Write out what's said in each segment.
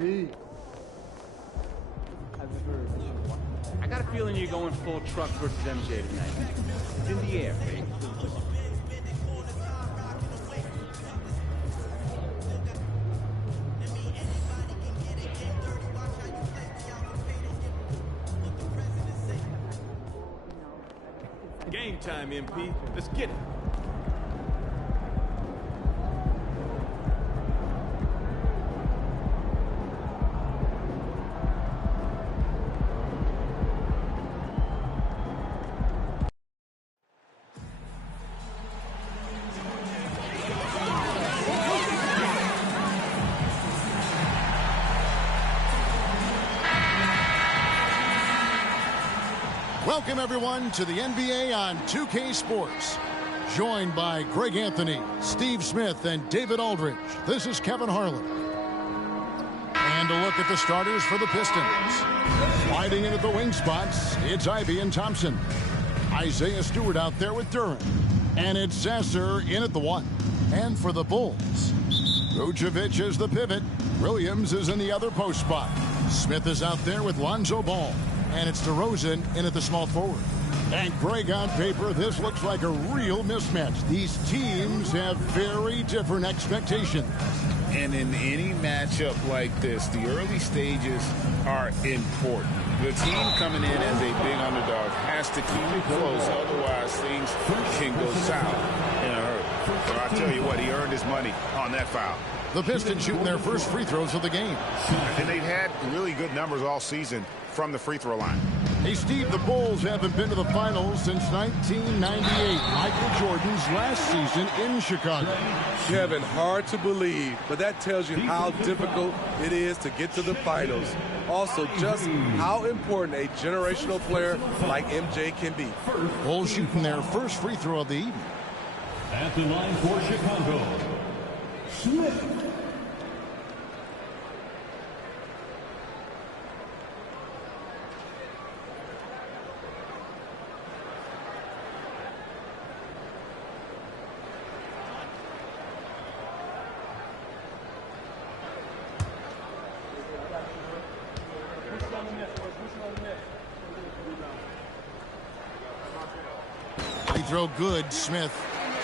I got a feeling you're going full truck versus MJ tonight. It's in the air, baby. Game time, MP. Let's get it. Welcome, everyone, to the NBA on 2K Sports. Joined by Greg Anthony, Steve Smith, and David Aldridge, this is Kevin Harlan. And a look at the starters for the Pistons. Sliding in at the wing spots, it's Ivey and Thompson. Isaiah Stewart out there with Duren. And it's Sasser in at the 1. And for the Bulls, Vucevic is the pivot. Williams is in the other post spot. Smith is out there with Lonzo Ball. And it's DeRozan in at the small forward. And Greg, on paper, this looks like a real mismatch. These teams have very different expectations. And in any matchup like this, the early stages are important. The team coming in as a big underdog has to keep it close, otherwise things can go south in a hurry. But I tell you what, he earned his money on that foul. The Pistons shooting their first free throws of the game. And they've had really good numbers all season from the free throw line. Hey, Steve, the Bulls haven't been to the finals since 1998, Michael Jordan's last season in Chicago. Kevin, hard to believe, but that tells you how difficult it is to get to the finals. Also, just how important a generational player like MJ can be. Bulls shooting their first free throw of the evening. At the line for Chicago, Smith. Free throw good, Smith.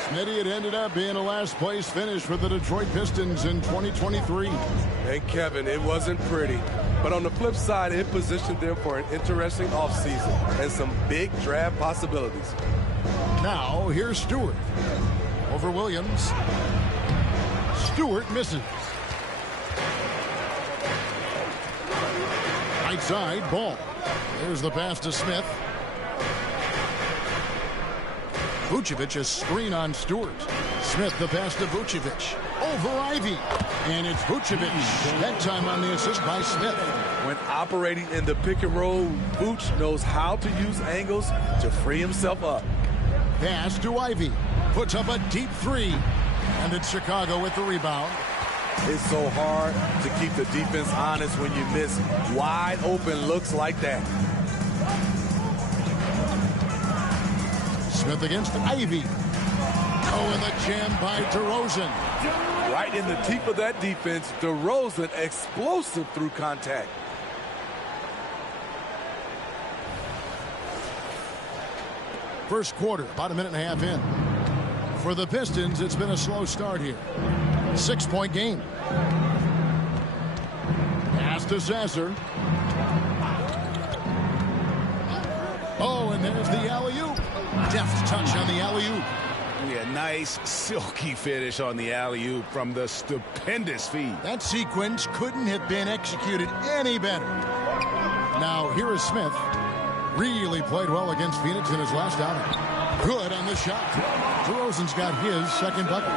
Smitty, it ended up being a last place finish for the Detroit Pistons in 2023. And Kevin, it wasn't pretty. But on the flip side, it positioned them for an interesting offseason and some big draft possibilities. Now, here's Stewart. Over Williams. Stewart misses. Right side, Ball. There's the pass to Smith. Vucevic, a screen on Stewart. Smith, the pass to Vucevic. Over Ivey. And it's Vucevic. That time on the assist by Smith. When operating in the pick and roll, Vooch knows how to use angles to free himself up. Pass to Ivey. Puts up a deep three. And it's Chicago with the rebound. It's so hard to keep the defense honest when you miss wide open looks like that. Smith against Ivey. Oh, and the jam by DeRozan. Right in the teeth of that defense, DeRozan explosive through contact. First quarter, about a minute and a half in. For the Pistons, it's been a slow start here. 6-point game. Pass to Sasser. Oh, and there's the alley-oop. Deft touch on the alley-oop. Yeah, nice, silky finish on the alley-oop from the stupendous feed. That sequence couldn't have been executed any better. Now, here is Smith. Really played well against Phoenix in his last outing. Good on the shot. DeRozan's got his second bucket.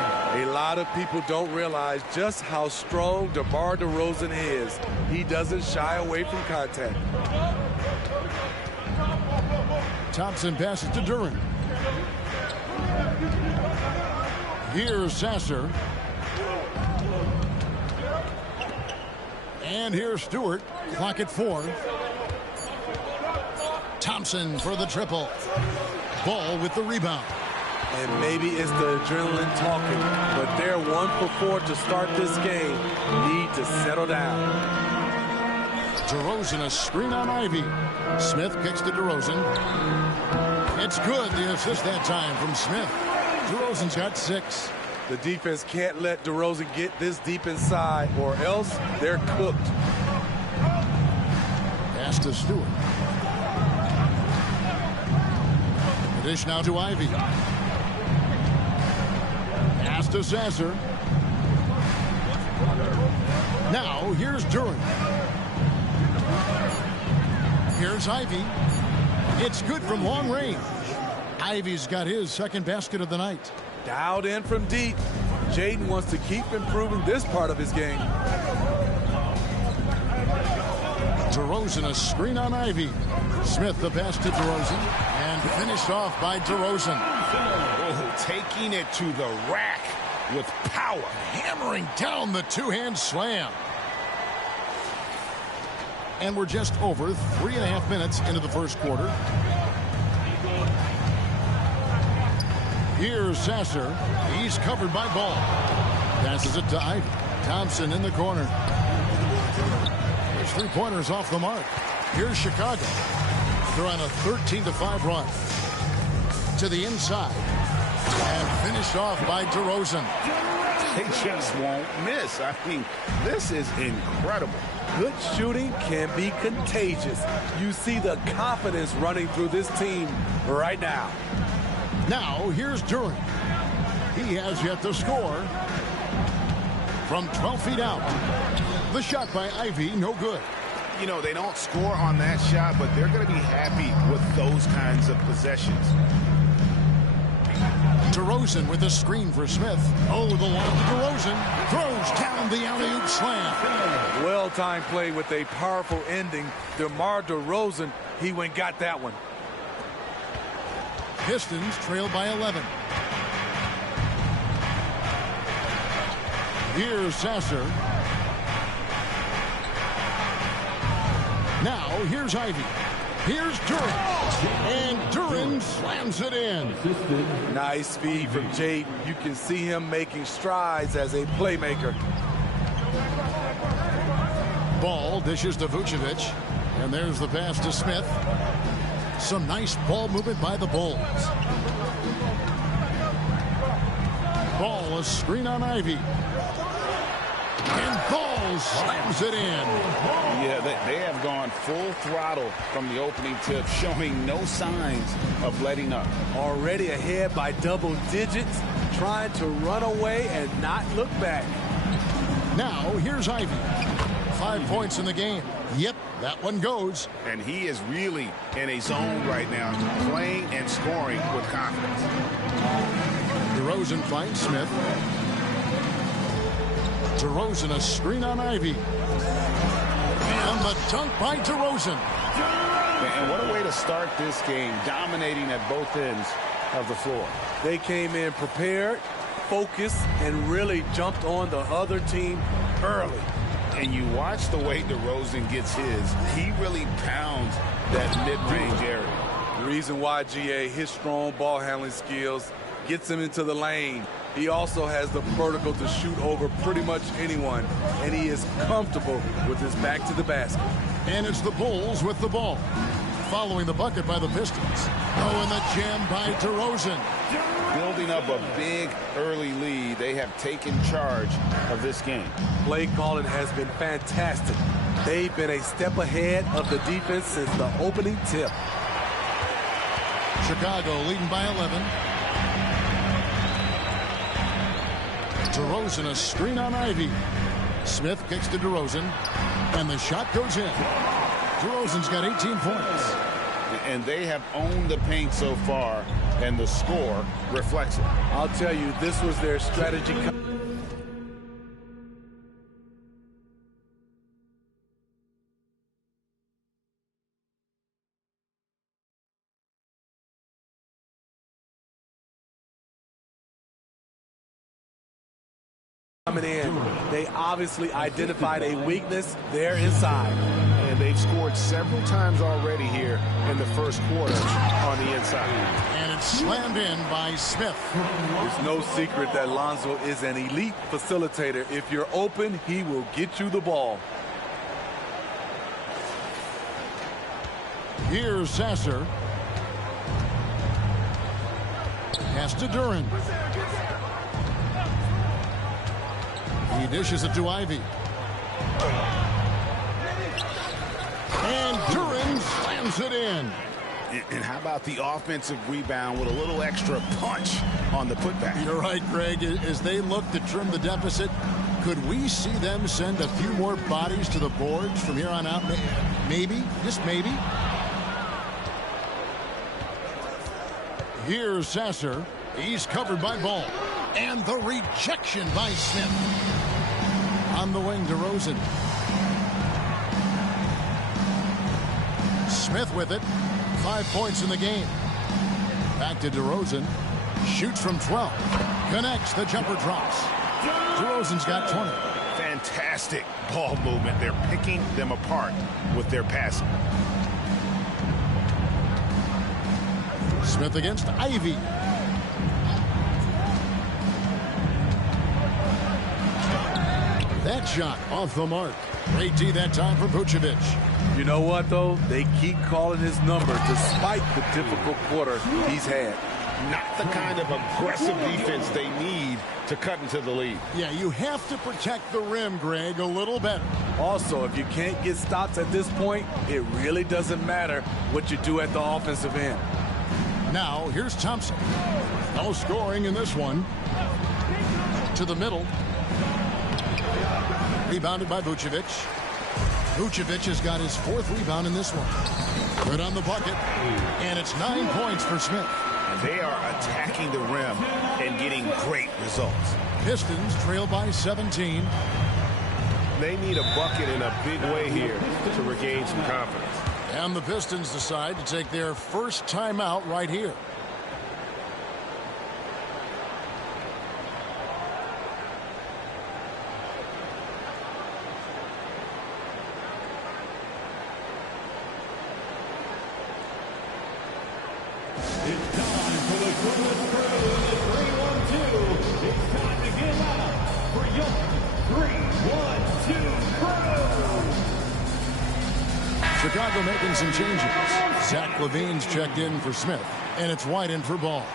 A lot of people don't realize just how strong DeMar DeRozan is. He doesn't shy away from contact. Thompson passes to Duren. Here's Sasser. And here's Stewart. Clock at 4. Thompson for the triple. Ball with the rebound. And maybe it's the adrenaline talking, but they're 1 for 4 to start this game. Need to settle down. DeRozan, a screen on Ivy. Smith kicks to DeRozan. It's good. The assist that time from Smith. DeRozan's got 6. The defense can't let DeRozan get this deep inside, or else they're cooked. Pass to Stewart. The dish now to Ivy. Pass to Sasser. Now here's Duren. Here's Ivy. It's good from long range. Ivy's got his second basket of the night. Dialed in from deep. Jaden wants to keep improving this part of his game. DeRozan, a screen on Ivy. Smith the pass to DeRozan. And finished off by DeRozan. Oh, taking it to the rack with power. Hammering down the two-hand slam. And we're just over 3.5 minutes into the first quarter. Here's Sasser. He's covered by Ball. Passes it to Ivy. Thompson in the corner. There's 3-pointers off the mark. Here's Chicago. They're on a 13-5 run. To the inside. And finished off by DeRozan. They just won't miss. I mean, this is incredible. Good shooting can be contagious. You see the confidence running through this team right now. Now, here's Duren. He has yet to score from 12 feet out. The shot by Ivy, no good. You know, they don't score on that shot, but they're going to be happy with those kinds of possessions. DeRozan with a screen for Smith. Oh, the line to DeRozan. Throws down the alley-oop slam. Well-timed play with a powerful ending. DeMar DeRozan, he went got that one. Pistons trail by 11. Here's Sasser. Now, here's Ivy. Here's Duren. And Duren slams it in. Nice feed from Jaden. You can see him making strides as a playmaker. Ball dishes to Vucevic. And there's the pass to Smith. Some nice ball movement by the Bulls. Ball, a screen on Ivy. And Ball slams it in. Yeah, they have gone full throttle from the opening tip, showing no signs of letting up. Already ahead by double digits, trying to run away and not look back. Now, here's Ivy. 5 points in the game. Yep, that one goes. And he is really in a zone right now, playing and scoring with confidence. DeRozan finds Smith. DeRozan, a screen on Ivy. And the dunk by DeRozan. And what a way to start this game, dominating at both ends of the floor. They came in prepared, focused, and really jumped on the other team early. And you watch the way DeRozan gets his. He really pounds that mid-range area. The reason why, GA, his strong ball handling skills gets him into the lane. He also has the vertical to shoot over pretty much anyone, and he is comfortable with his back to the basket. And it's the Bulls with the ball. Following the bucket by the Pistons. Oh, and the jam by DeRozan. Building up a big early lead, they have taken charge of this game. Play calling has been fantastic. They've been a step ahead of the defense since the opening tip. Chicago leading by 11. DeRozan, a screen on Ivy. Smith kicks to DeRozan, and the shot goes in. DeRozan's got 18 points. And they have owned the paint so far, and the score reflects it. I'll tell you, this was their strategy. Coming in, they obviously identified a weakness there inside. And they've They've scored several times already here in the first quarter on the inside. And it's slammed in by Smith. It's no secret that Lonzo is an elite facilitator. If you're open, he will get you the ball. Here's Sasser. Pass to Duren. He dishes it to Ivy. And Duren slams it in. And how about the offensive rebound with a little extra punch on the putback? You're right, Greg. As they look to trim the deficit, could we see them send a few more bodies to the boards from here on out? Maybe, just maybe. Here's Sasser. He's covered by Ball. And the rejection by Smith. On the wing, DeRozan. Smith with it. 5 points in the game. Back to DeRozan. Shoots from 12. Connects. The jumper drops. DeRozan's got 20. Fantastic ball movement. They're picking them apart with their passing. Smith against Ivy. That shot off the mark. Great D that time for Vucevic. You know what, though? They keep calling his number despite the difficult quarter he's had. Not the kind of aggressive defense they need to cut into the lead. Yeah, you have to protect the rim, Greg, a little better. Also, if you can't get stops at this point, it really doesn't matter what you do at the offensive end. Now, here's Thompson. No scoring in this one. To the middle. Rebounded by Vucevic. Vucevic has got his 4th rebound in this one. Good on the bucket. And it's 9 points for Smith. And they are attacking the rim and getting great results. Pistons trail by 17. They need a bucket in a big way here to regain some confidence. And the Pistons decide to take their first timeout right here. It's time for the Cleveland Crew in the 3-1-2. It's time to give up for your 3-1-2 Crew. Chicago making some changes. Zach LaVine's checked in for Smith, and it's White in for Ball.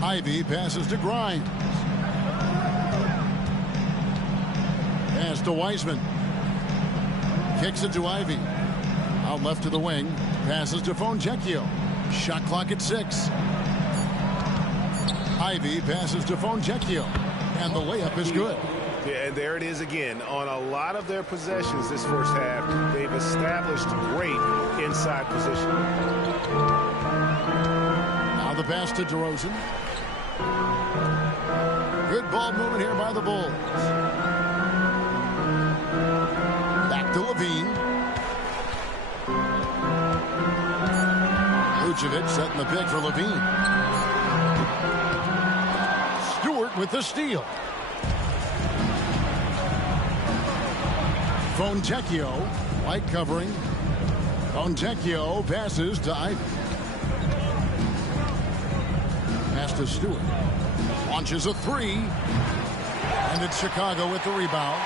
Ivy passes to Grimes. Pass to Wiseman. Kicks it to Ivy. Out left to the wing. Passes to Fontecchio. Shot clock at 6. Ivy passes to Fontecchio. And the layup is good. Yeah, and there it is again. On a lot of their possessions this first half, they've established great inside position. Now the pass to DeRozan. Good ball movement here by the Bulls. Back to LaVine. Vucevic setting the pick for LaVine. Stewart with the steal. Fontecchio, White covering. Fontecchio passes to Ivy. Pass to Stewart. Launches a 3. And it's Chicago with the rebound.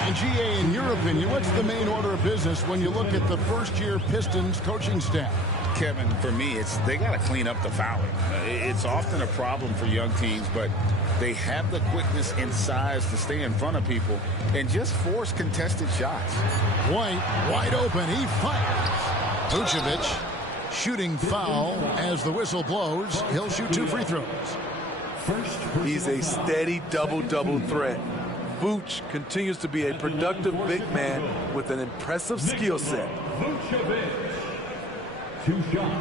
And GA, in your opinion, what's the main order of business when you look at the first-year Pistons coaching staff? Kevin, for me, they got to clean up the fouling. It's often a problem for young teams, but they have the quickness and size to stay in front of people and just force contested shots. White, wide open. He fires. Vucevic shooting foul as the whistle blows. He'll shoot 2 free throws. He's a steady double-double threat. Vooch continues to be a productive big man with an impressive skill set. Vucevic. 2 shots.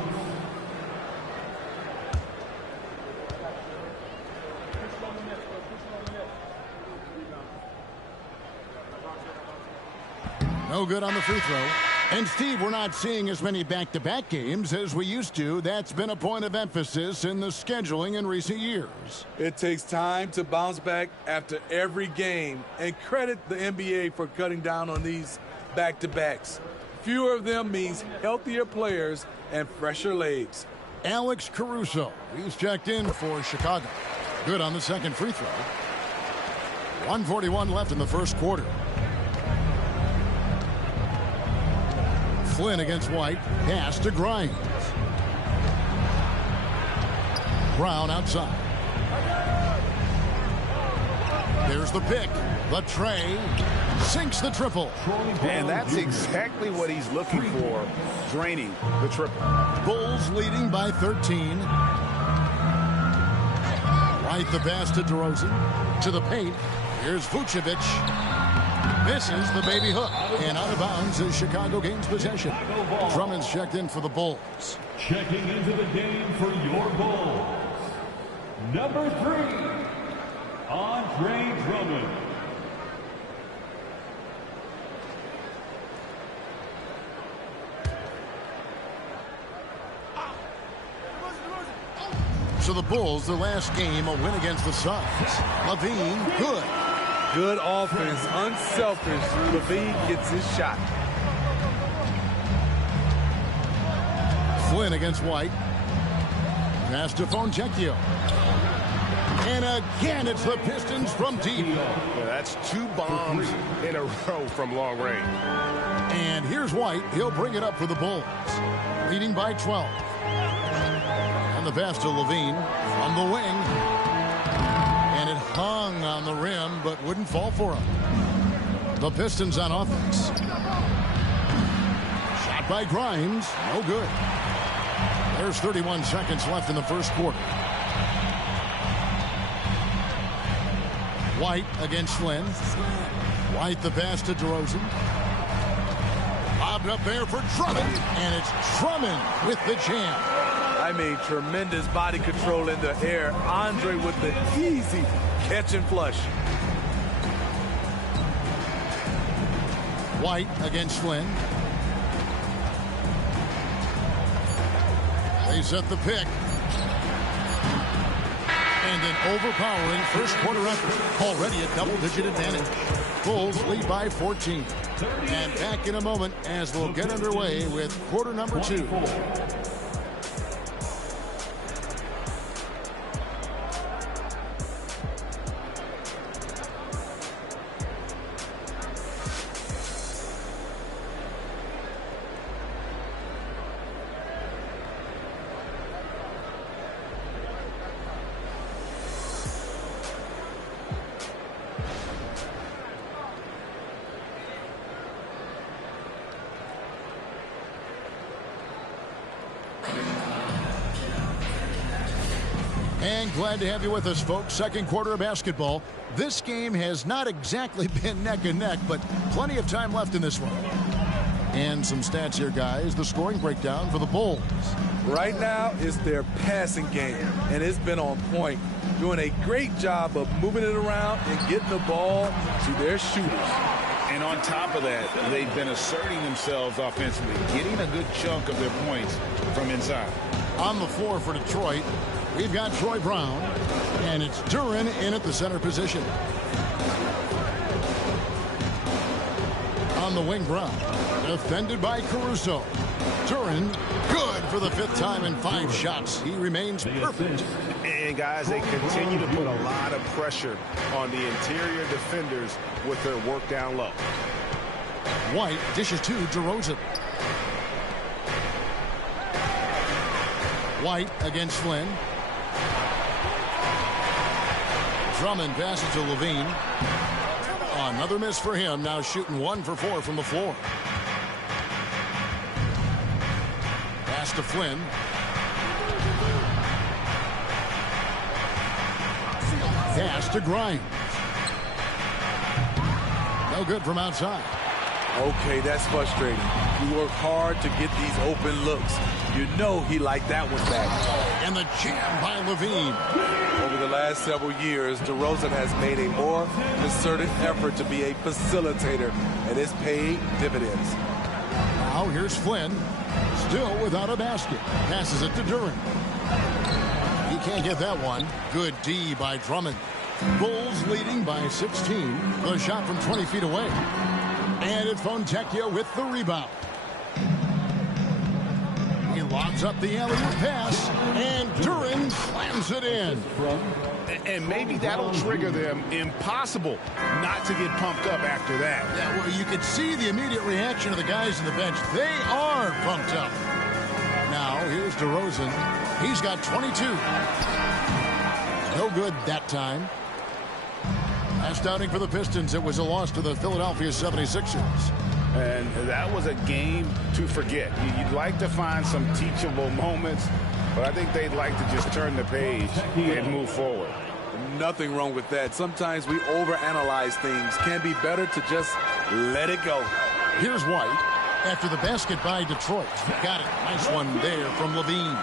No good on the free throw. And, Steve, we're not seeing as many back-to-back games as we used to. That's been a point of emphasis in the scheduling in recent years. It takes time to bounce back after every game, and credit the NBA for cutting down on these back-to-backs. Fewer of them means healthier players and fresher legs. Alex Caruso, he's checked in for Chicago. Good on the second free throw. 1:41 left in the first quarter. Flynn against White. Pass to Grimes. Brown outside. There's the pick. The tray. Sinks the triple. And that's exactly what he's looking for, draining the triple. Bulls leading by 13. White the pass to DeRozan. To the paint. Here's Vucevic. Misses the baby hook. And out of bounds as Chicago gains possession. Drummond's checked in for the Bulls. Checking into the game for your Bulls. Number 3, Andre Drummond. So the Bulls, their last game, a win against the Suns. Levine, good. Good offense, unselfish. Levine gets his shot. Flynn against White. Pass to Foncecchio. And again, it's the Pistons from deep. Yeah, that's 2 bombs in a row from long range. And here's White. He'll bring it up for the Bulls. Leading by 12. And the pass to Levine from the wing. And it hung on the rim, but wouldn't fall for him. The Pistons on offense. Shot by Grimes. No good. There's 31 seconds left in the first quarter. White against Flynn. White the pass to DeRozan. Lobbed up there for Drummond. And it's Drummond with the jam. I mean, tremendous body control in the air. Andre with the easy catch and flush. White against Flynn. They set the pick. And an overpowering first quarter effort. Already a double-digit advantage. Bulls lead by 14. And back in a moment as we'll get underway with quarter number 2. And glad to have you with us, folks. Second quarter of basketball. This game has not exactly been neck and neck, but plenty of time left in this one. And some stats here, guys. The scoring breakdown for the Bulls. Right now, it's their passing game, and it's been on point. Doing a great job of moving it around and getting the ball to their shooters. And on top of that, they've been asserting themselves offensively, getting a good chunk of their points from inside. On the floor for Detroit, we've got Troy Brown, and it's Duren in at the center position. On the wing, Brown, defended by Caruso. Duren, good for the 5th time in 5 shots. He remains perfect. And, guys, they continue to put a lot of pressure on the interior defenders with their work down low. White dishes to DeRozan. White against Flynn. Drummond passes to Levine. Another miss for him. Now shooting 1 for 4 from the floor. Pass to Flynn. Pass to Grimes. No good from outside. Okay, that's frustrating. You work hard to get these open looks. You know he liked that one back. And the jam by Levine. Over the last several years, DeRozan has made a more concerted effort to be a facilitator, and it's paid dividends. Now Now here's Flynn. Still without a basket. Passes it to Duren. He can't get that one. Good D by Drummond. Bulls leading by 16. The shot from 20 feet away. And it's Fontecchio with the rebound. He lobs up the alley-oop pass. And Duren slams it in. And maybe that'll trigger them. Impossible not to get pumped up after that. Yeah, well, you could see the immediate reaction of the guys on the bench. They are pumped up. Now, here's DeRozan. He's got 22. No good that time. Last outing for the Pistons, it was a loss to the Philadelphia 76ers. And that was a game to forget. You'd like to find some teachable moments, but I think they'd like to just turn the page and move forward. Nothing wrong with that. Sometimes we overanalyze things. Can be better to just let it go. Here's White after the basket by Detroit. Got it. Nice one there from Levine.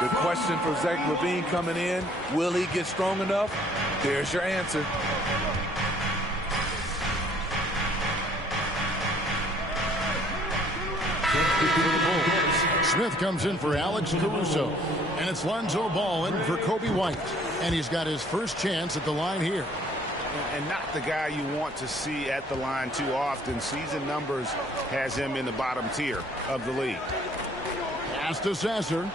The question for Zach LaVine coming in, will he get strong enough? There's your answer. Smith comes in for Alex Caruso. And it's Lonzo Ball in for Kobe White. And he's got his first chance at the line here. And not the guy you want to see at the line too often. Season numbers has him in the bottom tier of the league. Pass to Sasser.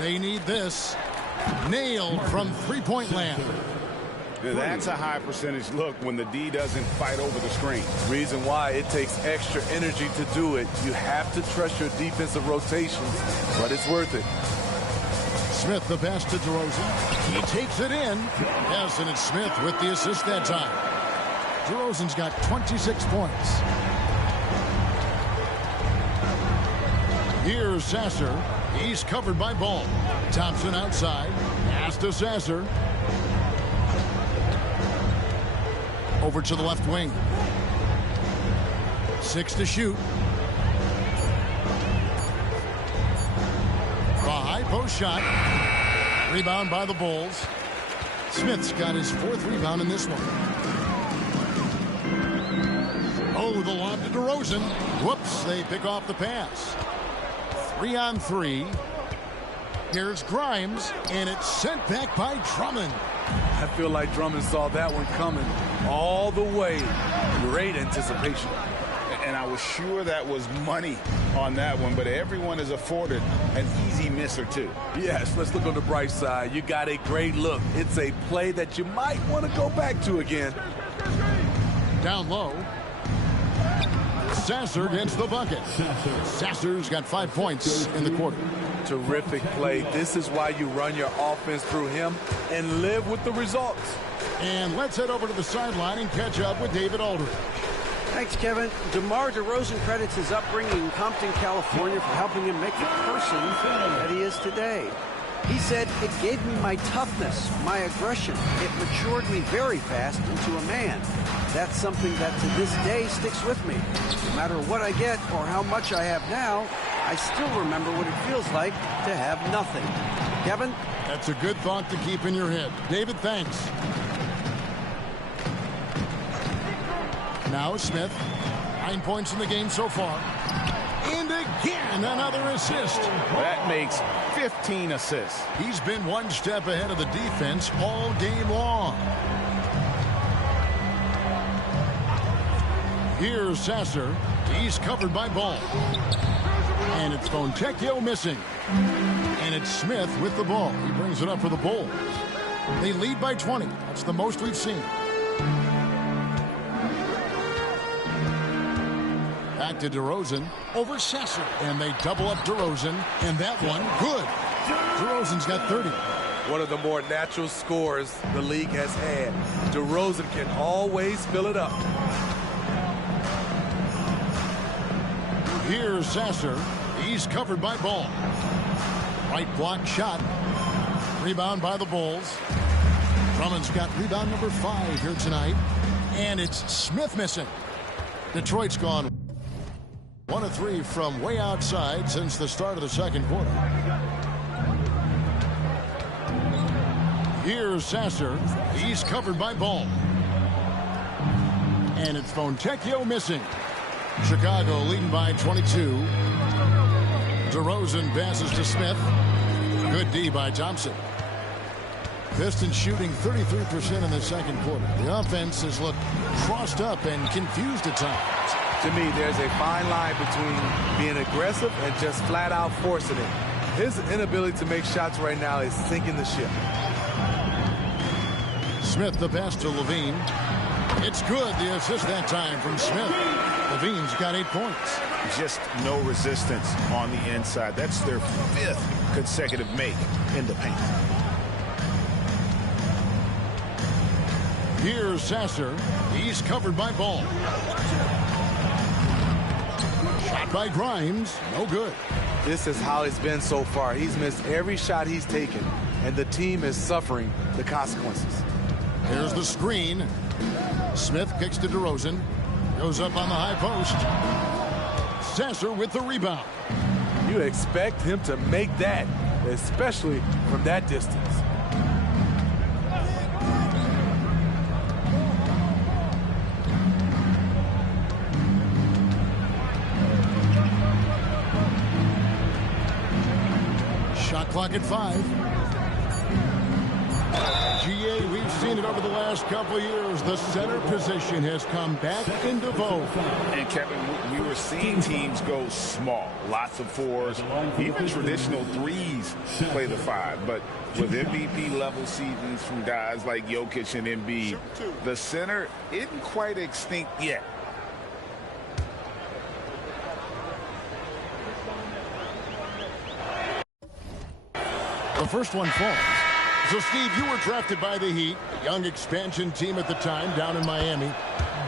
They need this. Nailed from three-point land. That's a high percentage look when the D doesn't fight over the screen. Reason why it takes extra energy to do it. You have to trust your defensive rotations, but it's worth it. Smith the pass to DeRozan. He takes it in. Yes, and it's Smith with the assist that time. DeRozan's got 26 points. Here's Sasser. He's covered by Ball. Thompson outside. Pass to Sasser. Over to the left wing. 6 to shoot. A high post shot. Rebound by the Bulls. Smith's got his 4th rebound in this one. Oh, the lob to DeRozan. Whoops, they pick off the pass. 3-on-3. Here's Grimes, and it's sent back by Drummond. I feel like Drummond saw that one coming all the way. Great anticipation. And I was sure that was money on that one, but everyone is afforded an easy miss or two. Yes, let's look on the bright side. You got a great look. It's a play that you might want to go back to again. Down low. Sasser gets the bucket. Sasser's got 5 points in the quarter. Terrific play. This is why you run your offense through him and live with the results. And let's head over to the sideline and catch up with David Aldridge. Thanks, Kevin. DeMar DeRozan credits his upbringing in Compton, California for helping him make the person that he is today. He said, "It gave me my toughness, my aggression. It matured me very fast into a man. That's something that to this day sticks with me. No matter what I get or how much I have now, I still remember what it feels like to have nothing." Kevin? That's a good thought to keep in your head. David, thanks. Now Smith. 9 points in the game so far. And again, another assist. That makes 15 assists. He's been one step ahead of the defense all game long. Here's Sasser. He's covered by Ball. And it's Fontecchio missing. And it's Smith with the ball. He brings it up for the Bulls. They lead by 20. That's the most we've seen. Back to DeRozan over Sasser. And they double up DeRozan. And that one, good. DeRozan's got 30. One of the more natural scores the league has had. DeRozan can always fill it up. Here's Sasser. He's covered by Ball. Right block shot. Rebound by the Bulls. Drummond's got rebound number 5 here tonight. And it's Smith missing. Detroit's gone 1 of 3 from way outside since the start of the second quarter. Here's Sasser. He's covered by Ball. And it's Fontecchio missing. Chicago leading by 22. DeRozan passes to Smith. Good D by Thompson. Pistons shooting 33% in the second quarter. The offense has looked crossed up and confused at times. To me, there's a fine line between being aggressive and just flat out forcing it. His inability to make shots right now is sinking the ship. Smith the pass to Levine. It's good. The assist that time from Smith. Levine's got 8 points. Just no resistance on the inside. That's their 5th consecutive make in the paint. Here's Sasser. He's covered by Ball. Shot by Grimes. No good. This is how it's been so far. He's missed every shot he's taken, and the team is suffering the consequences. Here's the screen. Smith kicks to DeRozan. Goes up on the high post. Sasser with the rebound. You expect him to make that, especially from that distance. Shot clock at 5. GA, we've seen it over the last couple years. The center position has come back into vogue. And Kevin, we were seeing teams go small, lots of 4s, even traditional 3s play the 5. But with MVP level seasons from guys like Jokic and Embiid, the center isn't quite extinct yet. The first one falls. So, Steve, you were drafted by the Heat, a young expansion team at the time down in Miami.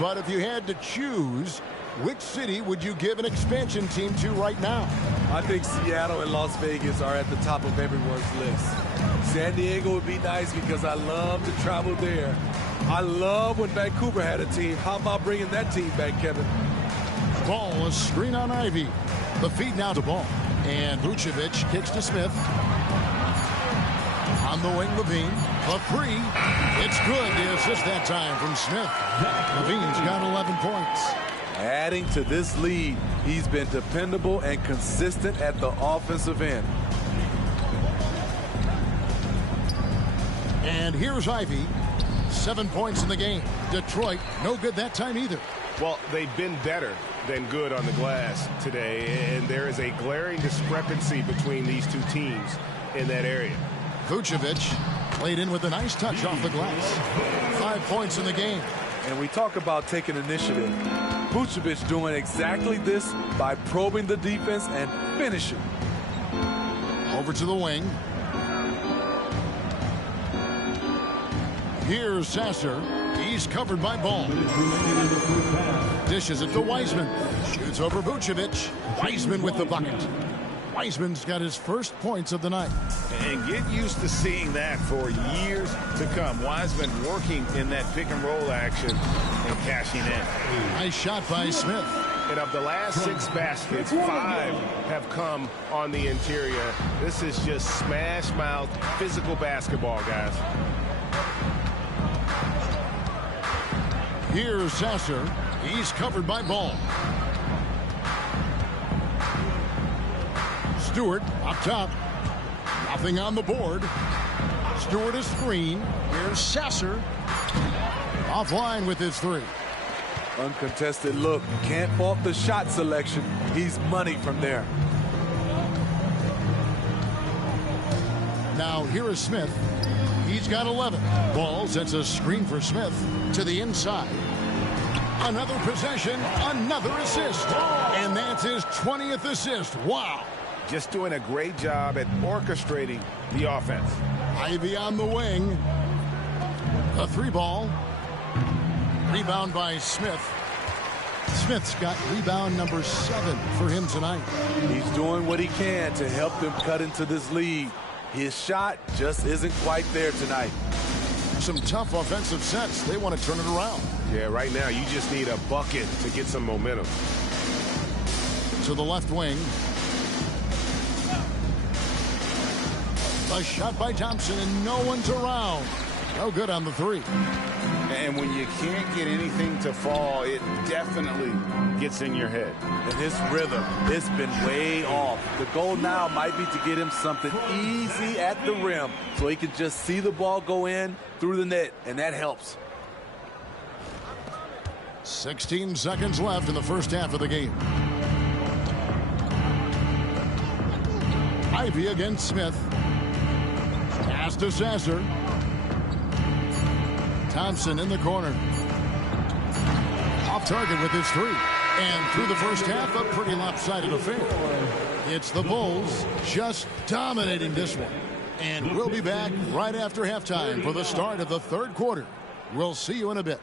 But if you had to choose, which city would you give an expansion team to right now? I think Seattle and Las Vegas are at the top of everyone's list. San Diego would be nice because I love to travel there. I love when Vancouver had a team. How about bringing that team back, Kevin? Ball, a screen on Ivy. The feed now to Ball. And Vucevic kicks to Smith. On the wing, Levine. A 3. It's good. The assist that time from Smith. Levine's got 11 points. Adding to this lead, he's been dependable and consistent at the offensive end. And here's Ivy. 7 points in the game. Detroit, no good that time either. Well, they've been better than good on the glass today, and there is a glaring discrepancy between these two teams in that area. Vucevic played in with a nice touch off the glass. 5 points in the game. And we talk about taking initiative. Vucevic doing exactly this by probing the defense and finishing. Over to the wing. Here's Sasser. He's covered by Ball. Dishes it to Wiseman. Shoots over Vucevic. Wiseman with the bucket. Wiseman's got his first points of the night. And get used to seeing that for years to come. Wiseman working in that pick and roll action and cashing in. Nice shot by Smith. And of the last 6 baskets, 5 have come on the interior. This is just smash mouth physical basketball, guys. Here's Sasser. He's covered by Ball. Stewart up top. Nothing on the board. Stewart a screen. Here's Sasser. Offline with his 3. Uncontested look. Can't fault the shot selection. He's money from there. Now here is Smith. He's got 11. Ball sets a screen for Smith to the inside. Another possession, another assist. And that's his 20th assist. Wow. Just doing a great job at orchestrating the offense. Ivy on the wing. A 3 ball. Rebound by Smith. Smith's got rebound number 7 for him tonight. He's doing what he can to help them cut into this lead. His shot just isn't quite there tonight. Some tough offensive sets. They want to turn it around. Yeah, right now you just need a bucket to get some momentum. To the left wing. A shot by Thompson, and no one's around. No good on the three. And when you can't get anything to fall, it definitely gets in your head. And his rhythm, it's been way off. The goal now might be to get him something easy at the rim so he can just see the ball go in through the net, and that helps. 16 seconds left in the first half of the game. Ivey against Smith. Pass to Sasser. Thompson in the corner. Off target with his three. And through the first half, a pretty lopsided affair. It's the Bulls just dominating this one. And we'll be back right after halftime for the start of the third quarter. We'll see you in a bit.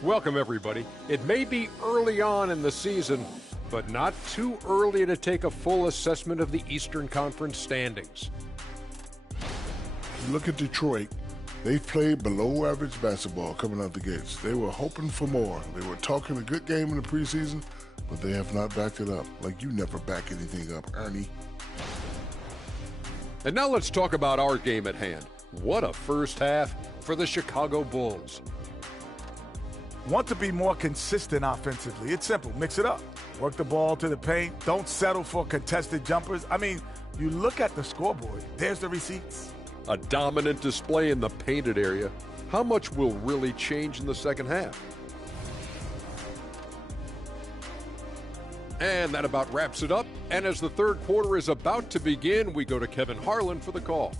Welcome, everybody. It may be early on in the season, but not too early to take a full assessment of the Eastern Conference standings. You look at Detroit, they've played below average basketball coming out the gates. They were hoping for more. They were talking a good game in the preseason, but they have not backed it up. Like you never back anything up, Ernie. And now let's talk about our game at hand. What a first half for the Chicago Bulls. Want to be more consistent offensively. It's simple. Mix it up. Work the ball to the paint. Don't settle for contested jumpers. I mean, you look at the scoreboard. There's the receipts. A dominant display in the painted area. How much will really change in the second half? And that about wraps it up. And as the third quarter is about to begin, we go to Kevin Harlan for the call.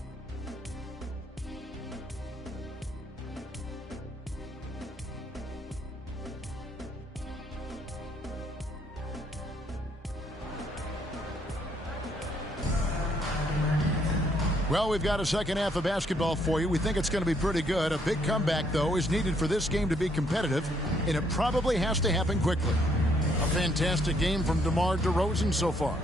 Well, we've got a second half of basketball for you. We think it's going to be pretty good. A big comeback, though, is needed for this game to be competitive, and it probably has to happen quickly. A fantastic game from DeMar DeRozan so far.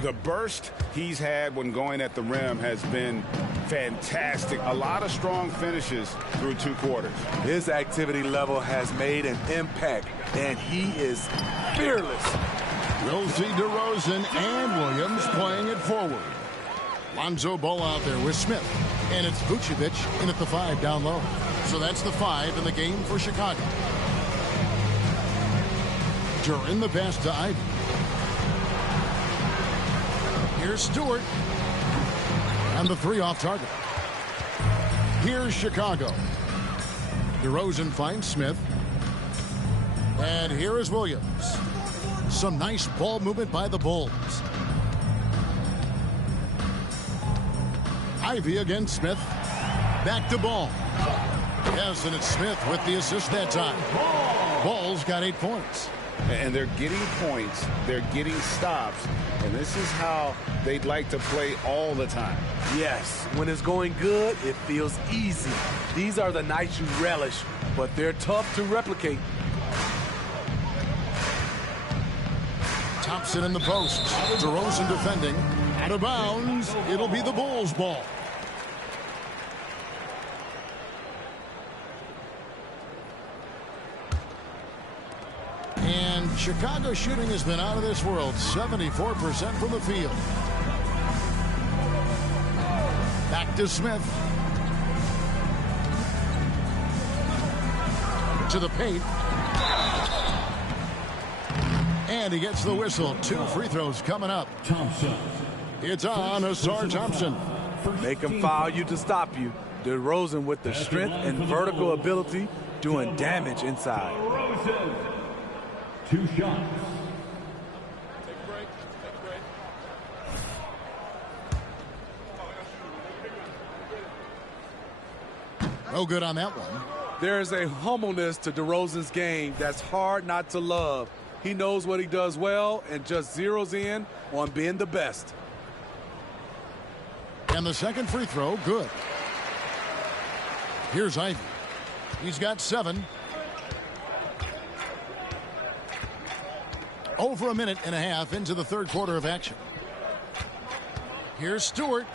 The burst he's had when going at the rim has been fantastic. A lot of strong finishes through two quarters. His activity level has made an impact, and he is fearless. We'll see DeRozan and Williams playing it forward. Lonzo Ball out there with Smith. And it's Vucevic in at the 5 down low. So that's the 5 in the game for Chicago. During the pass to Ivey. Here's Stewart. And the 3 off target. Here's Chicago. DeRozan finds Smith. And here is Williams. Some nice ball movement by the Bulls. Ivey against Smith. Back to Ball. Yes, and it's Smith with the assist that time. Ball's got 8 points. And they're getting points. They're getting stops. And this is how they'd like to play all the time. Yes, when it's going good, it feels easy. These are the nights you relish, but they're tough to replicate. Thompson in the post. DeRozan defending. Out of bounds. It'll be the Bulls' ball. And Chicago shooting has been out of this world. 74% from the field. Back to Smith. To the paint. And he gets the whistle. 2 free throws coming up. Thompson. It's on Ausar Thompson. Make him foul you to stop you. DeRozan with the strength and vertical ability doing damage inside. DeRozan. 2 shots. No good on that one. There's a humbleness to DeRozan's game that's hard not to love. He knows what he does well and just zeroes in on being the best. And the second free throw, good. Here's Ivey. He's got 7. Over a minute and a half into the third quarter of action. Here's Stewart.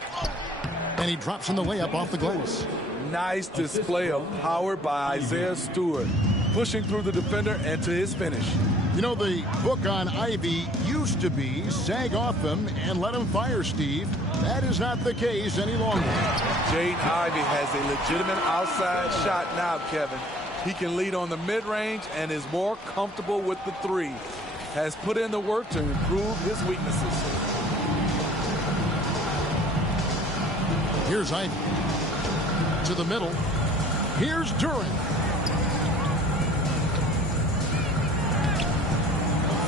And he drops in the layup off the glass. Nice display of power by Isaiah Stewart, pushing through the defender and to his finish. You know, the book on Ivy used to be sag off him and let him fire, Steve. That is not the case any longer. Jaden Ivey has a legitimate outside shot now, Kevin. He can lead on the mid-range and is more comfortable with the three. Has put in the work to improve his weaknesses. Here's Ivey. To the middle. Here's Duren.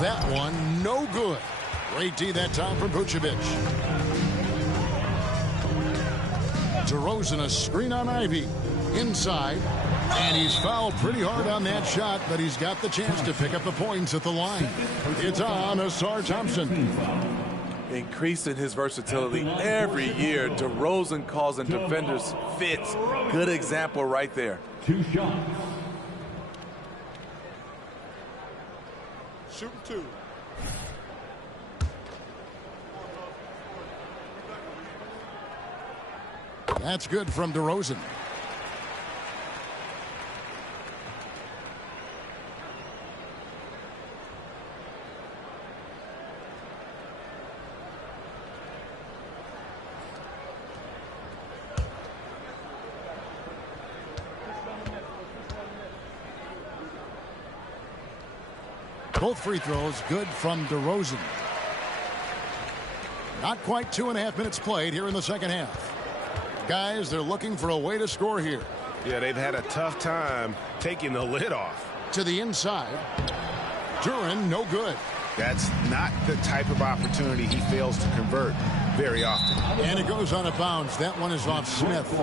That one, no good. Great D that time from Vucevic. DeRozan, a screen on Ivey. Inside. And he's fouled pretty hard on that shot, but he's got the chance to pick up the points at the line. It's on Ausar Thompson. Increasing his versatility every year. DeRozan causing defenders fits. Good example right there. 2 shots. Shoot 2. That's good from DeRozan. Both free throws good from DeRozan. Not quite 2.5 minutes played here in the second half. Guys, they're looking for a way to score here. Yeah, they've had a tough time taking the lid off. To the inside. Duren, no good. That's not the type of opportunity he fails to convert very often. And it goes out of bounds. That one is off Smith.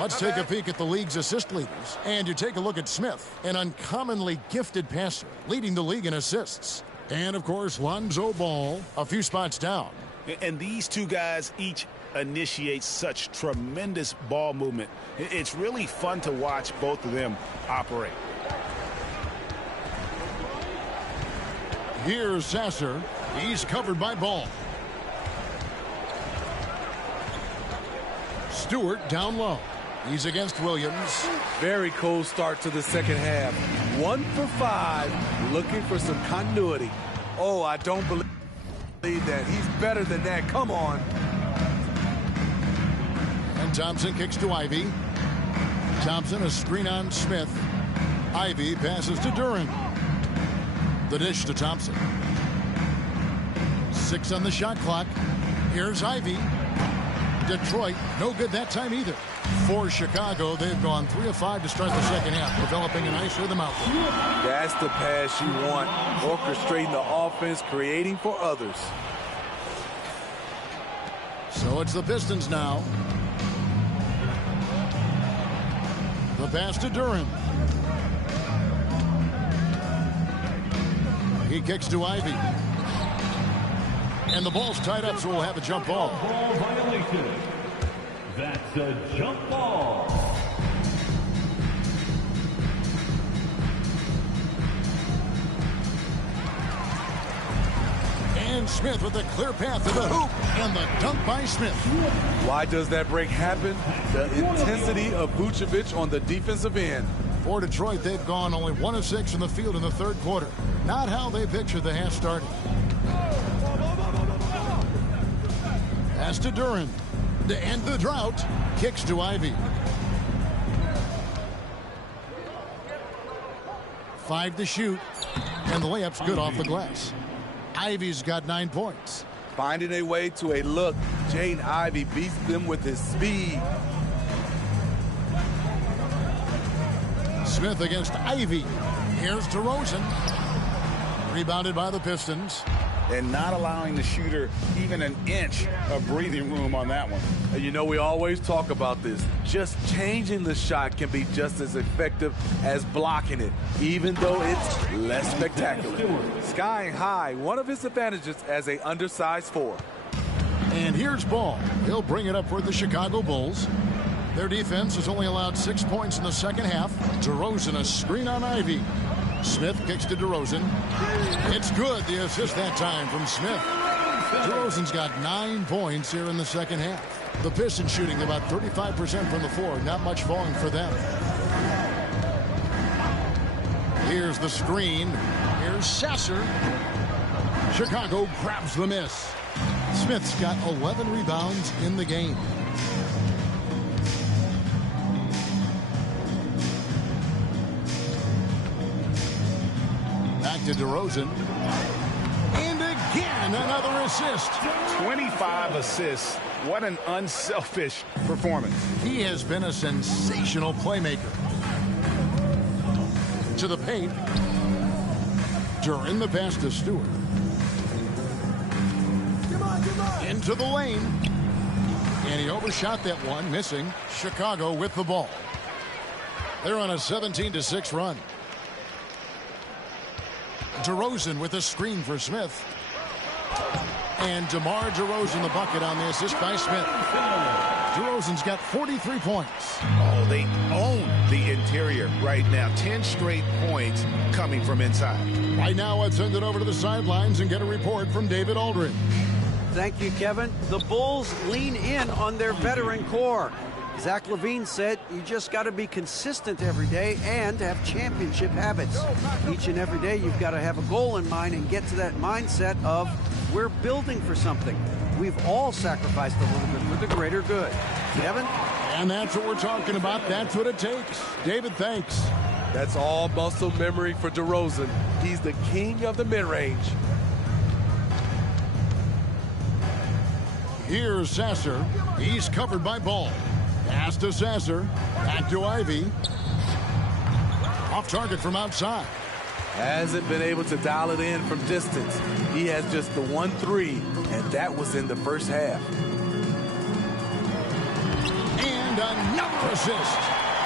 Let's take a peek at the league's assist leaders. And you take a look at Smith, an uncommonly gifted passer, leading the league in assists. And, of course, Lonzo Ball, a few spots down. And these two guys each initiate such tremendous ball movement. It's really fun to watch both of them operate. Here's Sasser. He's covered by Ball. Stewart down low. He's against Williams. Very cold start to the second half. 1 for 5, looking for some continuity. Oh, I don't believe that. He's better than that. Come on. And Thompson kicks to Ivey. Thompson, a screen on Smith. Ivey passes to Duren. The dish to Thompson. 6 on the shot clock. Here's Ivey. Detroit, no good that time either. For Chicago, they've gone 3 of 5 to start the second half, developing a nice rhythm out there. That's the pass you want. Orchestrating the offense, creating for others. So it's the Pistons now. The pass to Duren. He kicks to Ivey. And the ball's tied up, so we'll have a jump ball. Ball violation. That's a jump ball. And Smith with a clear path to the hoop. And the dunk by Smith. Why does that break happen? The intensity of Vucevic on the defensive end. For Detroit, they've gone only 1 of 6 in the field in the third quarter. Not how they pictured the half starting. Pass to Duren. To end the drought, kicks to Ivey. 5 to shoot, and the layup's good off the glass. Ivey's got 9 points. Finding a way to a look. Jaden Ivey beats them with his speed. Smith against Ivey. Here's DeRozan. Rebounded by the Pistons. And not allowing the shooter even an inch of breathing room on that one. You know, we always talk about this. Just changing the shot can be just as effective as blocking it, even though it's less spectacular. Skying high, one of his advantages as an undersized 4. And here's Ball. He'll bring it up for the Chicago Bulls. Their defense has only allowed 6 points in the second half. DeRozan, a screen on Ivey. Smith kicks to DeRozan. It's good, the assist that time from Smith. DeRozan's got 9 points here in the second half. The Pistons shooting about 35% from the floor. Not much falling for them. Here's the screen. Here's Sasser. Chicago grabs the miss. Smith's got 11 rebounds in the game. Back to DeRozan. And again, another assist. 25 assists. What an unselfish performance. He has been a sensational playmaker. To the paint. During the pass to Stewart. Into the lane. And he overshot that one, missing. Chicago with the ball. They're on a 17-6 run. DeRozan with a screen for Smith. And DeMar DeRozan the bucket on the assist by Smith. DeRozan's got 43 points. Oh, they own the interior right now. 10 straight points coming from inside. Right now, let's send it over to the sidelines and get a report from David Aldridge. Thank you, Kevin. The Bulls lean in on their veteran core. Zach LaVine said you just got to be consistent every day and have championship habits. Each and every day you've got to have a goal in mind and get to that mindset of we're building for something. We've all sacrificed a little bit for the greater good. Kevin? And that's what we're talking about. That's what it takes. David, thanks. That's all muscle memory for DeRozan. He's the king of the mid-range. Here's Sasser. He's covered by Ball. Pass to Sasser. Back to Ivy. Off target from outside. Hasn't been able to dial it in from distance. He has just the 1-3, and that was in the first half. And another assist.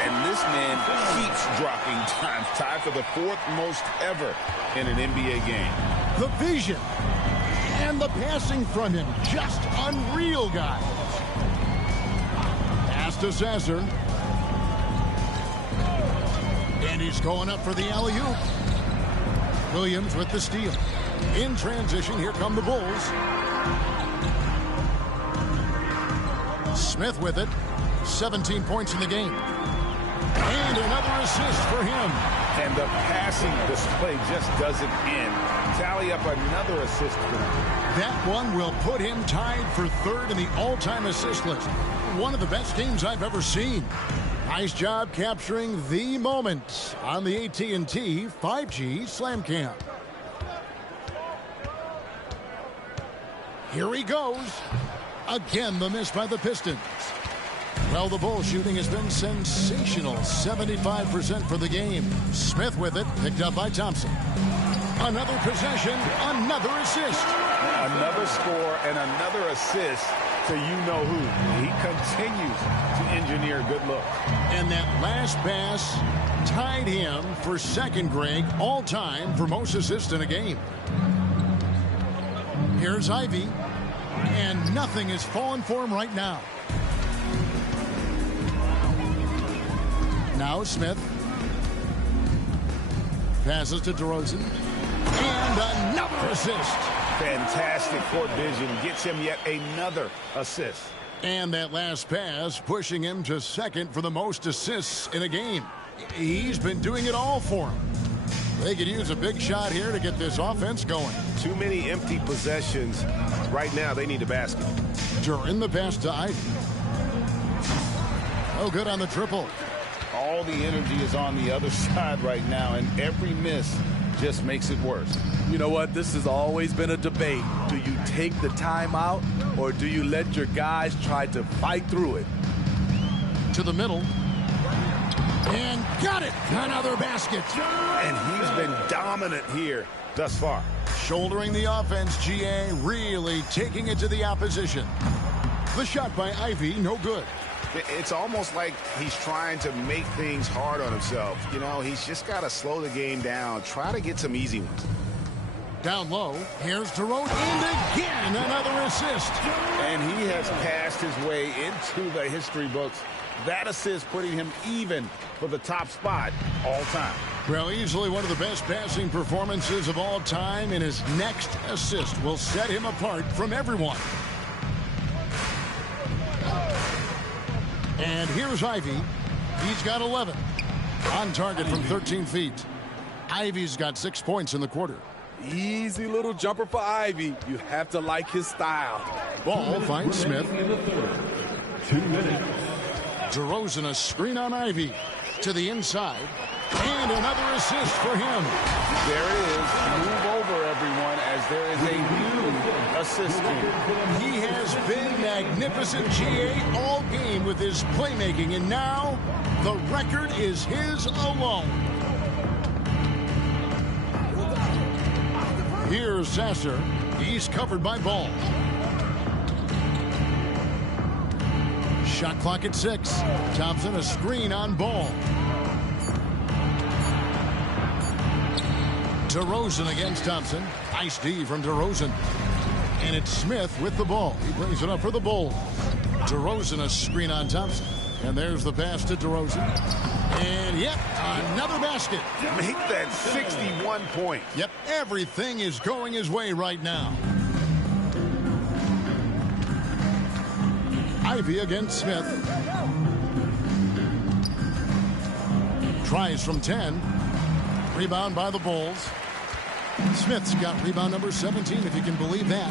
And this man keeps dropping times. Tied for the 4th most ever in an NBA game. The vision and the passing from him. Just unreal, guys. Pass to Sasser. And he's going up for the alley-oop. Williams with the steal. In transition, here come the Bulls. Smith with it. 17 points in the game. And another assist for him. And the passing display just doesn't end. Tally up another assist for him. That one will put him tied for 3rd in the all-time assist list. One of the best games I've ever seen. Nice job capturing the moment on the AT&T 5G Slam Cam. Here he goes. Again, the miss by the Pistons. Well, the Bulls shooting has been sensational. 75% for the game. Smith with it, picked up by Thompson. Another possession, another assist. Another score and another assist to you-know-who. He continues to engineer good looks. And that last pass tied him for 2nd, Greg, all-time for most assists in a game. Here's Ivy. And nothing is falling for him right now. Now Smith. Passes to DeRozan. And another assist. Fantastic court vision. Gets him yet another assist. And that last pass pushing him to 2nd for the most assists in a game. He's been doing it all for him. They could use a big shot here to get this offense going. Too many empty possessions. Right now, they need a basket. During the pass to Ivy. Oh, good on the triple. All the energy is on the other side right now, and every miss just makes it worse. You know what? This has always been a debate. Do you take the timeout, or do you let your guys try to fight through it? To the middle. And got it. Another basket. And he's been dominant here thus far. Shouldering the offense, GA really taking it to the opposition. The shot by Ivy, no good. It's almost like he's trying to make things hard on himself. You know, he's just got to slow the game down. Try to get some easy ones. Down low, here's DeRozan, and again another assist. And he has passed his way into the history books. That assist putting him even for the top spot all time. Well, easily one of the best passing performances of all time, and his next assist will set him apart from everyone. And here's Ivey. He's got 11. On target from 13 feet. Ivey's got 6 points in the quarter. Easy little jumper for Ivey. You have to like his style. Ball finds Smith. 2 minutes. DeRozan, a screen on Ivey. To the inside. And another assist for him. There it is. Move over, everyone, as there is a new assist team. He has been magnificent, GA, all game with his playmaking, and now the record is his alone. Here's Sasser. He's covered by Ball. Shot clock at 6. Thompson, a screen on Ball. DeRozan against Thompson. Nice D from DeRozan. And it's Smith with the ball. He brings it up for the Bulls. DeRozan, a screen on Thompson. And there's the pass to DeRozan. And, yep, another basket. Make that 61 points. Yep, everything is going his way right now. Ivey against Smith. Tries from 10. Rebound by the Bulls. Smith's got rebound number 17, if you can believe that.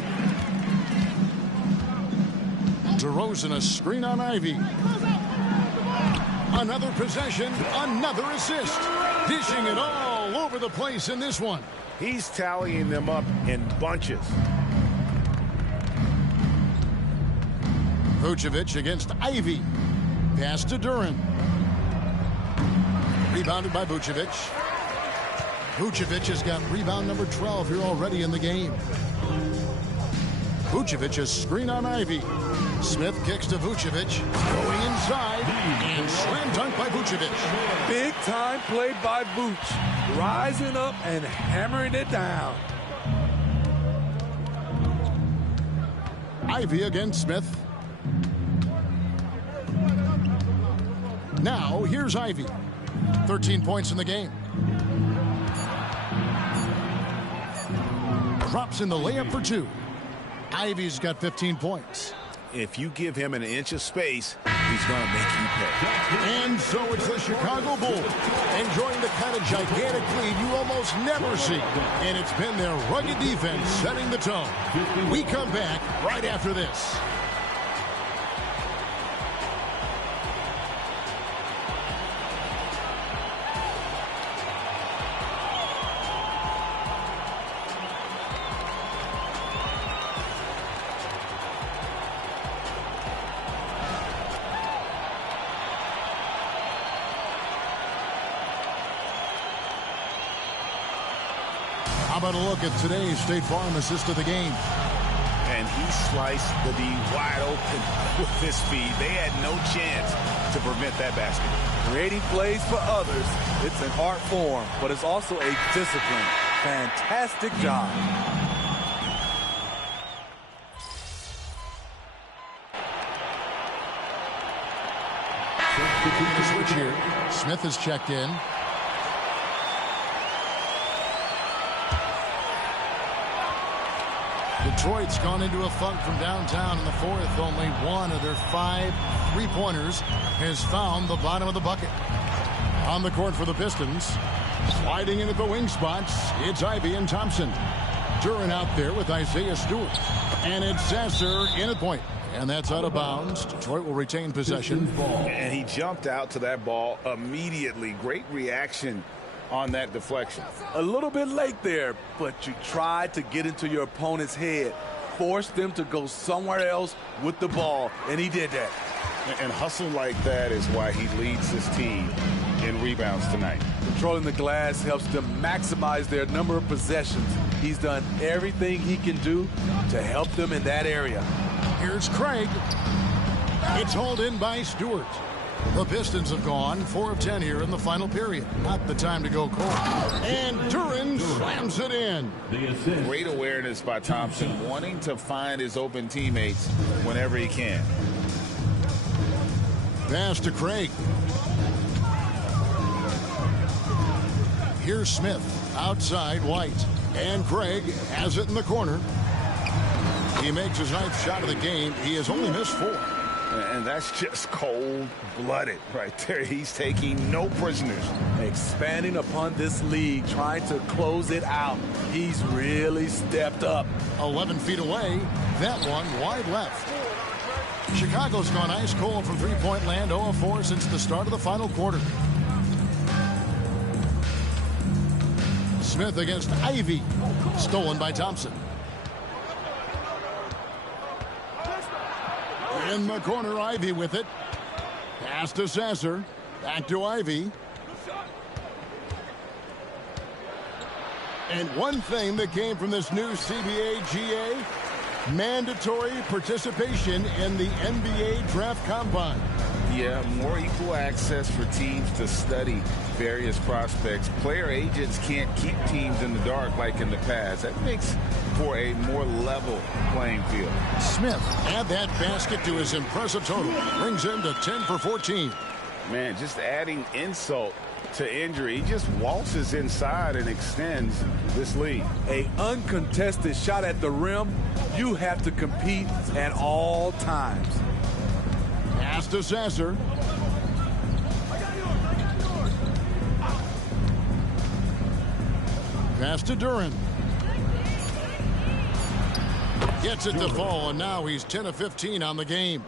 DeRozan, a screen on Ivey. Another possession, another assist. Dishing it all over the place in this one. He's tallying them up in bunches. Vucevic against Ivey. Pass to Duren. Rebounded by Vucevic. Vucevic has got rebound number 12 here already in the game. Vucevic, a screen on Ivey. Smith kicks to Vucevic. Going inside. And slam dunk by Vucevic. Big time play by Vuce. Rising up and hammering it down. Ivey against Smith. Now, here's Ivey. 13 points in the game. Drops in the layup for 2. Ivey's got 15 points. If you give him an inch of space, he's going to make you pay. And so it's the Chicago Bulls enjoying the kind of gigantic lead you almost never see. And it's been their rugged defense setting the tone. We come back right after this. How about a look at today's State Farm assist of the game? And he sliced the D wide open with his speed. They had no chance to prevent that basket. Creating plays for others, it's an art form, but it's also a discipline. Fantastic job. The switch here. Smith has checked in. Detroit's gone into a funk from downtown in the fourth. Only one of their 5 3-pointers has found the bottom of the bucket. On the court for the Pistons. Sliding into the wing spots, it's Ivey and Thompson. Duren out there with Isaiah Stewart. And it's Sasser in at point. And that's out of bounds. Detroit will retain possession. And he jumped out to that ball immediately. Great reaction on that deflection. A little bit late there, but you tried to get into your opponent's head. Force them to go somewhere else with the ball, and he did that. And hustle like that is why he leads his team in rebounds tonight. Controlling the glass helps them maximize their number of possessions. He's done everything he can do to help them in that area. Here's Craig. It's hauled in by Stewart. The Pistons have gone 4 of 10 here in the final period. Not the time to go cold. And Duren slams it in. Great awareness by Thompson, wanting to find his open teammates whenever he can. Pass to Craig. Here's Smith. Outside White. And Craig has it in the corner. He makes his 9th shot of the game. He has only missed 4. And that's just cold-blooded right there. He's taking no prisoners. Expanding upon this lead, trying to close it out. He's really stepped up. 11 feet away. That one wide left. Chicago's gone ice cold from three-point land, 0 of 4 since the start of the final quarter. Smith against Ivy. Stolen by Thompson. In the corner, Ivy with it. Pass to Sasser. Back to Ivy. And one thing that came from this new CBA GA, mandatory participation in the NBA Draft Combine. Yeah, more equal access for teams to study various prospects. Player agents can't keep teams in the dark like in the past. That makes for a more level playing field. Smith add that basket to his impressive total. Brings him to 10 for 14. Man, just adding insult to injury. He just waltzes inside and extends this lead. A uncontested shot at the rim. You have to compete at all times. Pass to Sasser. Pass to Duren. Gets it to fall, and now he's 10 of 15 on the game.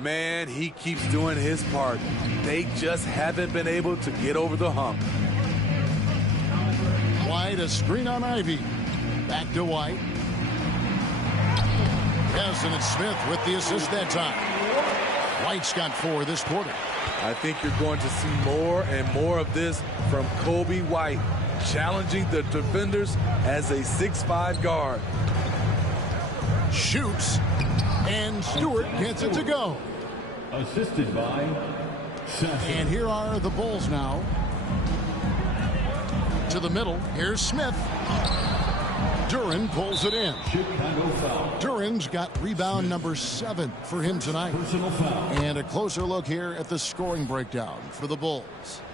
Man, he keeps doing his part. They just haven't been able to get over the hump. White, a screen on Ivy. Back to White. Yes, and it's Smith with the assist that time. White's got 4 this quarter. I think you're going to see more and more of this from Kobe White, challenging the defenders as a 6'5" guard. Shoots, and Stewart gets it to go. Assisted by Sasser. And here are the Bulls now. To the middle, here's Smith. Duren pulls it in. Chicago foul. Duren's got rebound number 7 for him tonight. Personal foul. And a closer look here at the scoring breakdown for the Bulls.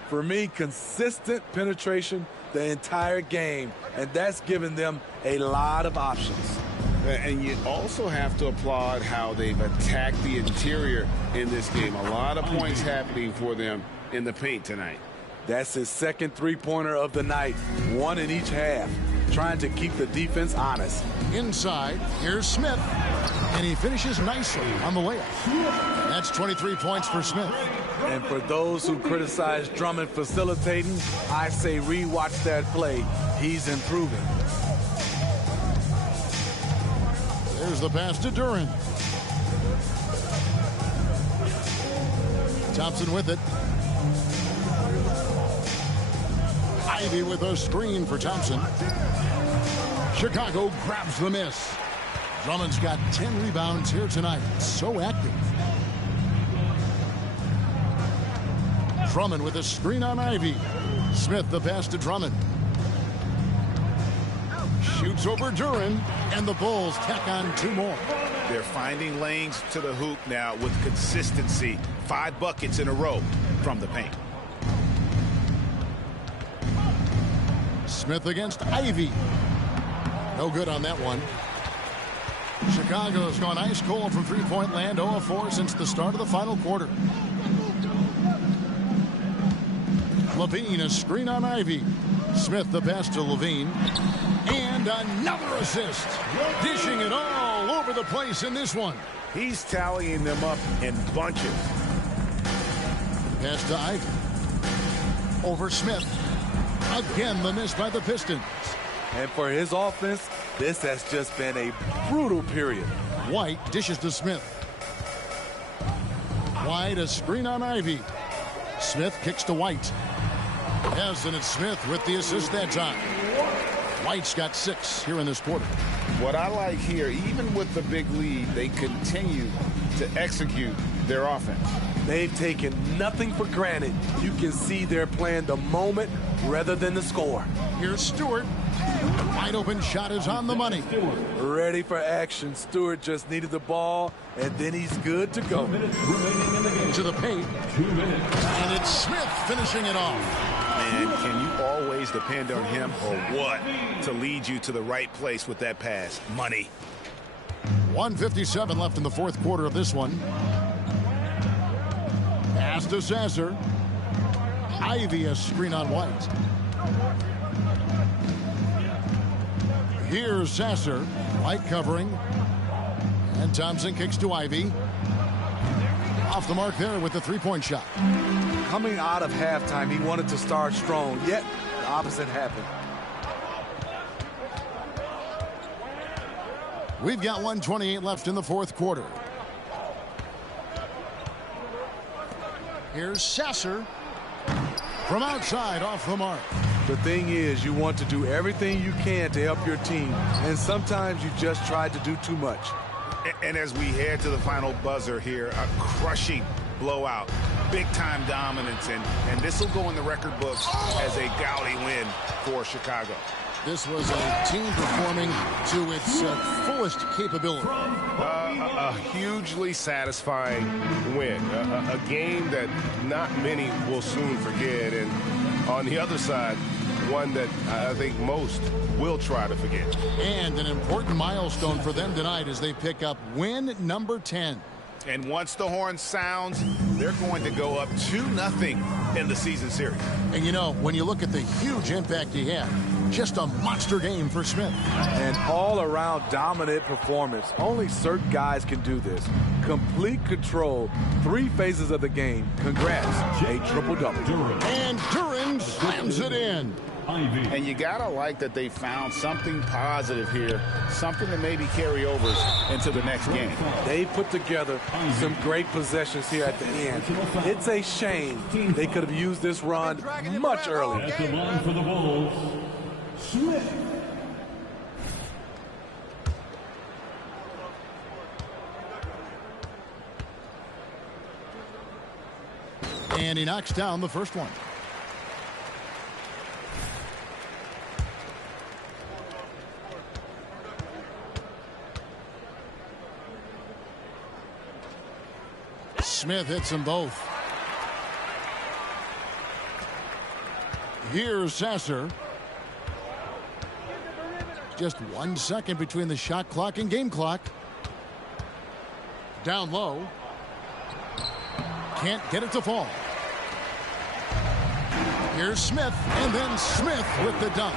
For me, consistent penetration the entire game, and that's given them a lot of options. And you also have to applaud how they've attacked the interior in this game. A lot of points happening for them in the paint tonight. That's his second three-pointer of the night, 1 in each half, trying to keep the defense honest. Inside, here's Smith, and he finishes nicely on the layup. That's 23 points for Smith. And for those who criticize Drummond facilitating, I say rewatch that play. He's improving. There's the pass to Duren. Thompson with it. Ivy with a screen for Thompson. Chicago grabs the miss. Drummond's got 10 rebounds here tonight. So active. Drummond with a screen on Ivy. Smith the pass to Drummond. Shoots over Duren, and the Bulls tack on 2 more. They're finding lanes to the hoop now with consistency. 5 buckets in a row from the paint. Smith against Ivy. No good on that one. Chicago's gone ice cold from three-point land, 0 of 4 since the start of the final quarter. Levine, a screen on Ivy. Smith the pass to Levine. And another assist. Dishing it all over the place in this one. He's tallying them up in bunches. Pass to Ivy. Over Smith. Again, the miss by the Pistons. And for his offense, this has just been a brutal period. White dishes to Smith. White, a screen on Ivy. Smith kicks to White. Yes, and it's Smith with the assist that time. White's got 6 here in this quarter. What I like here, even with the big lead, they continue to execute their offense. They've taken nothing for granted. You can see they're playing the moment rather than the score. Here's Stewart. Wide open shot is on the money. Ready for action. Stewart just needed the ball, and then he's good to go. 2 minutes remaining in the game. To the paint. 2 minutes. And it's Smith finishing it off. man. Can you always depend on him or what to lead you to the right place with that pass? Money. 1:57 left in the fourth quarter of this one. Pass to Sasser. Ivy a screen on White. Here's Sasser. White covering. And Thompson kicks to Ivy. Off the mark there with the three-point shot. Coming out of halftime, he wanted to start strong, yet the opposite happened. We've got 1:28 left in the fourth quarter. Here's Sasser. From outside, off the mark. The thing is, you want to do everything you can to help your team, and sometimes you just try to do too much. And as we head to the final buzzer here, a crushing blowout, big-time dominance, and this will go in the record books as a gaudy win for Chicago. This was a team performing to its fullest capability. A hugely satisfying win, a game that not many will soon forget, and on the other side, one that I think most will try to forget. And an important milestone for them tonight as they pick up win number 10. And once the horn sounds, they're going to go up 2-0 in the season series. And you know, when you look at the huge impact he had, just a monster game for Smith. An all-around dominant performance. Only certain guys can do this. Complete control, 3 phases of the game. Congrats, a triple-double. And Duren slams it in. And you gotta like that they found something positive here, something to maybe carry over into the next game. They put together some great possessions here at the end. It's a shame they could have used this run much earlier. At the line for the Bulls, Smith. And he knocks down the first one. Smith hits them both. Here's Sasser. Just 1 second between the shot clock and game clock. Down low. Can't get it to fall. Here's Smith, and then Smith with the dunk.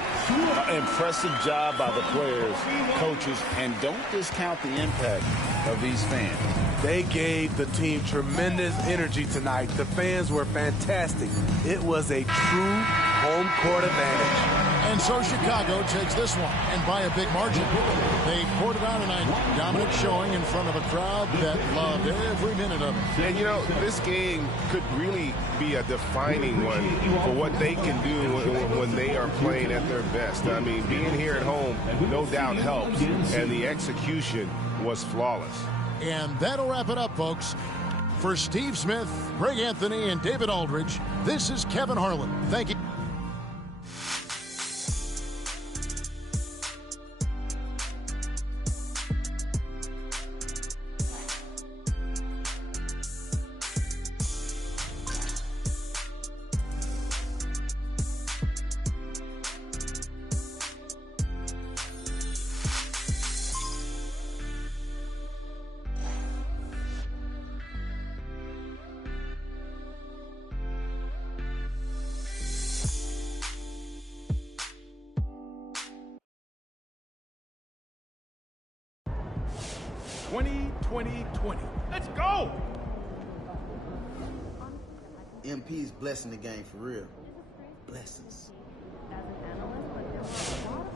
Impressive job by the players, coaches, and don't discount the impact of these fans. They gave the team tremendous energy tonight. The fans were fantastic. It was a true home court advantage. And so Chicago takes this one, and by a big margin. They poured it out tonight. Dominant showing in front of a crowd that loved every minute of it. And, you know, this game could really be a defining one for what they can do when they are playing at their best. I mean, being here at home no doubt helps, and the execution was flawless. And that'll wrap it up, folks. For Steve Smith, Greg Anthony, and David Aldridge, this is Kevin Harlan. Thank you. Let's go! MP's blessing the game for real. Blessings.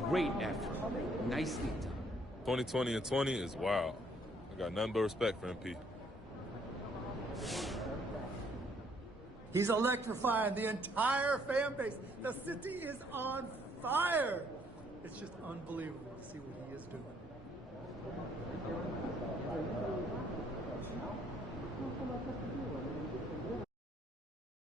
Great effort. Nicely done. 2020 and 20 is wild. I got nothing but respect for MP. He's electrifying the entire fan base. The city is on fire. It's just unbelievable to see what he is doing.